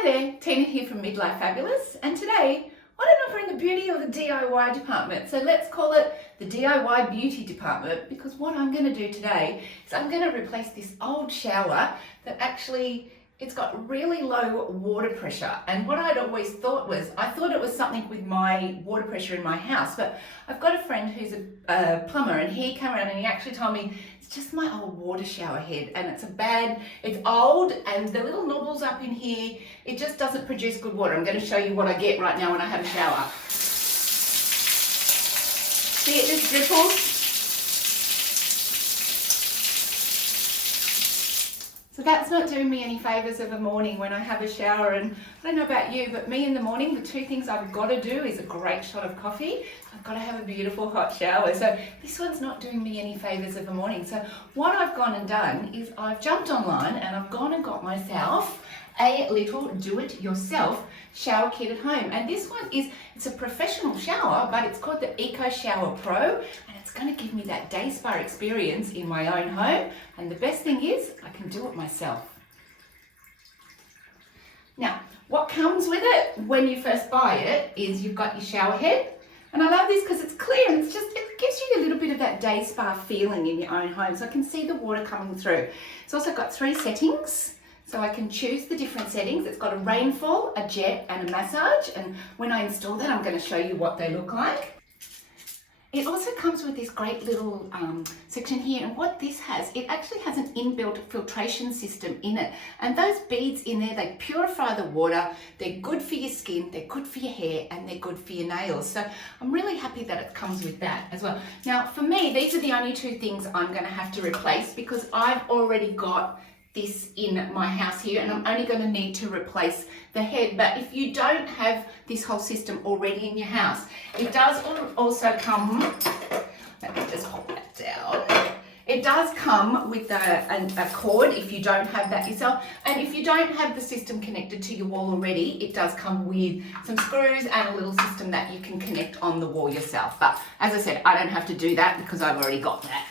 Hi there, Tina here from Midlife Fabulous, and today why don't I bring the beauty of the DIY department? So let's call it the DIY beauty department, because what I'm going to do today is I'm going to replace this old shower that actually it's got really low water pressure. And what I'd always thought was, I thought it was something with my water pressure in my house, but I've got a friend who's a plumber, and he came around and he actually told me it's just my old water shower head, and it's old, and the little knobbles up in here, it just doesn't produce good water. I'm going to show you what I get right now when I have a shower. See it just dripples? So that's not doing me any favours of a morning when I have a shower. And I don't know about you, but me in the morning, the two things I've got to do is a great shot of coffee. I've got to have a beautiful hot shower. So this one's not doing me any favours of a morning. So what I've gone and done is I've jumped online and I've gone and got myself a little do-it-yourself shower kit at home. And this one it's a professional shower, but it's called the Eco Shower Pro, and it's going to give me that day spa experience in my own home. And the best thing is I can do it myself. Now, what comes with it when you first buy it is you've got your shower head. And I love this because it's clear and it gives you a little bit of that day spa feeling in your own home. So I can see the water coming through. It's also got 3 settings. So I can choose the different settings. It's got a rainfall, a jet, and a massage. And when I install that, I'm going to show you what they look like. It also comes with this great little section here. And what this has, it actually has an inbuilt filtration system in it. And those beads in there, they purify the water. They're good for your skin, they're good for your hair, and they're good for your nails. So I'm really happy that it comes with that as well. Now, for me, these are the only 2 things I'm going to have to replace, because I've already got this in my house here, and I'm only going to need to replace the head. But if you don't have this whole system already in your house, it does also come, let me just hold that down, it does come with a cord if you don't have that yourself. And if you don't have the system connected to your wall already, it does come with some screws and a little system that you can connect on the wall yourself. But as I said, I don't have to do that because I've already got that.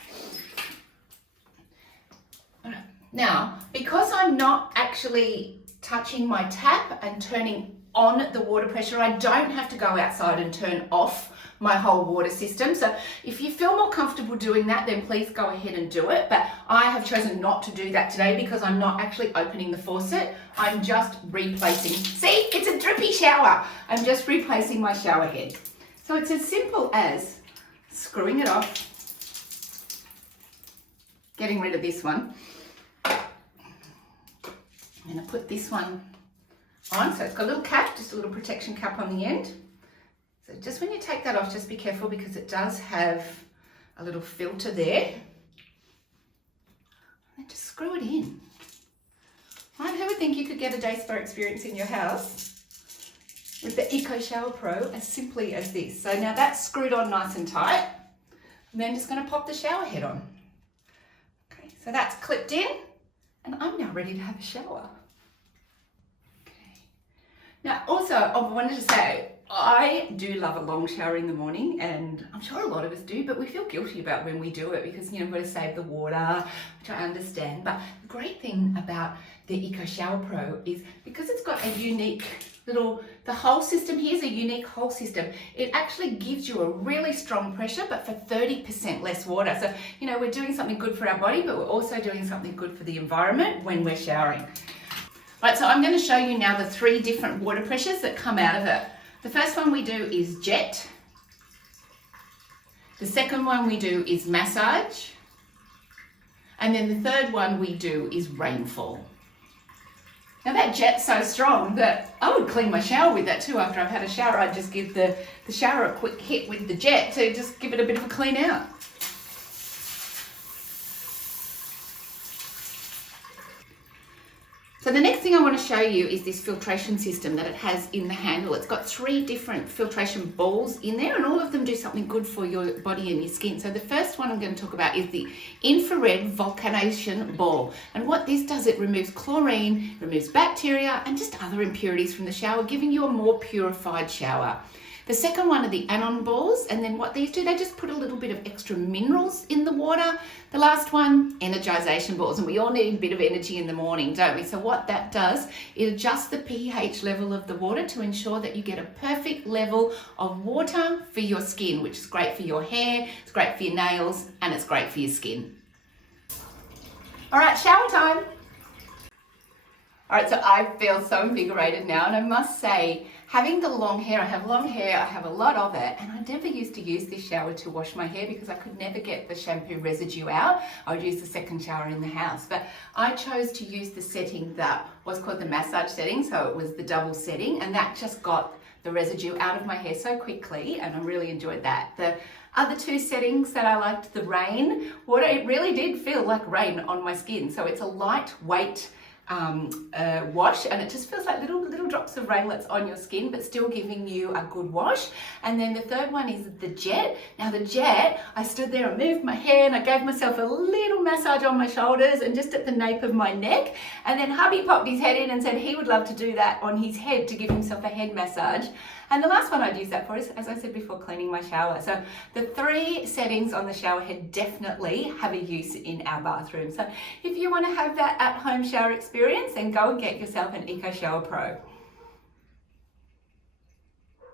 Now, because I'm not actually touching my tap and turning on the water pressure, I don't have to go outside and turn off my whole water system. So if you feel more comfortable doing that, then please go ahead and do it. But I have chosen not to do that today because I'm not actually opening the faucet. I'm just replacing. See, it's a drippy shower. I'm just replacing my shower head. So it's as simple as screwing it off, getting rid of this one. I'm going to put this one on. So it's got a little cap, just a little protection cap on the end. So just when you take that off, just be careful because it does have a little filter there. And just screw it in. Right, who would think you could get a day spa experience in your house with the Eco Shower Pro as simply as this? So now that's screwed on nice and tight. And then just going to pop the shower head on. Okay, so that's clipped in. And I'm now ready to have a shower. Okay. Now, also, I wanted to say, I do love a long shower in the morning, and I'm sure a lot of us do, but we feel guilty about when we do it because, we've got to save the water, which I understand. But the great thing about the Eco Shower Pro is because it's got a unique the whole system here is a unique whole system. It actually gives you a really strong pressure, but for 30% less water. So, we're doing something good for our body, but we're also doing something good for the environment when we're showering. Right, so I'm going to show you now the 3 different water pressures that come out of it. The first one we do is jet. The second one we do is massage. And then the third one we do is rainfall. Now that jet's so strong that I would clean my shower with that too. After I've had a shower, I'd just give the shower a quick hit with the jet to just give it a bit of a clean out. So the next thing I want to show you is this filtration system that it has in the handle. It's got 3 different filtration balls in there, and all of them do something good for your body and your skin. So the first one I'm going to talk about is the infrared vulcanization ball. And what this does, it removes chlorine, removes bacteria, and just other impurities from the shower, giving you a more purified shower. The second one are the Anon balls, and then what these do, they just put a little bit of extra minerals in the water. The last one, energization balls, and we all need a bit of energy in the morning, don't we? So what that does, it adjusts the pH level of the water to ensure that you get a perfect level of water for your skin, which is great for your hair, it's great for your nails, and it's great for your skin. All right, shower time. All right, so I feel so invigorated now, and I must say, having the long hair, I have long hair, I have a lot of it, and I never used to use this shower to wash my hair because I could never get the shampoo residue out. I would use the second shower in the house, but I chose to use the setting that was called the massage setting, so it was the double setting, and that just got the residue out of my hair so quickly, and I really enjoyed that. The other two settings that I liked, the rain water, it really did feel like rain on my skin, so it's a lightweight wash, and it just feels like little drops of rainlets on your skin, but still giving you a good wash. And then the third one is the jet. Now the jet, I stood there and moved my hair, and I gave myself a little massage on my shoulders and just at the nape of my neck, and then hubby popped his head in and said he would love to do that on his head to give himself a head massage. And the last one I'd use that for is, as I said before, cleaning my shower. So the three settings on the shower head definitely have a use in our bathroom. So if you want to have that at-home shower experience, then go and get yourself an Eco Shower Pro.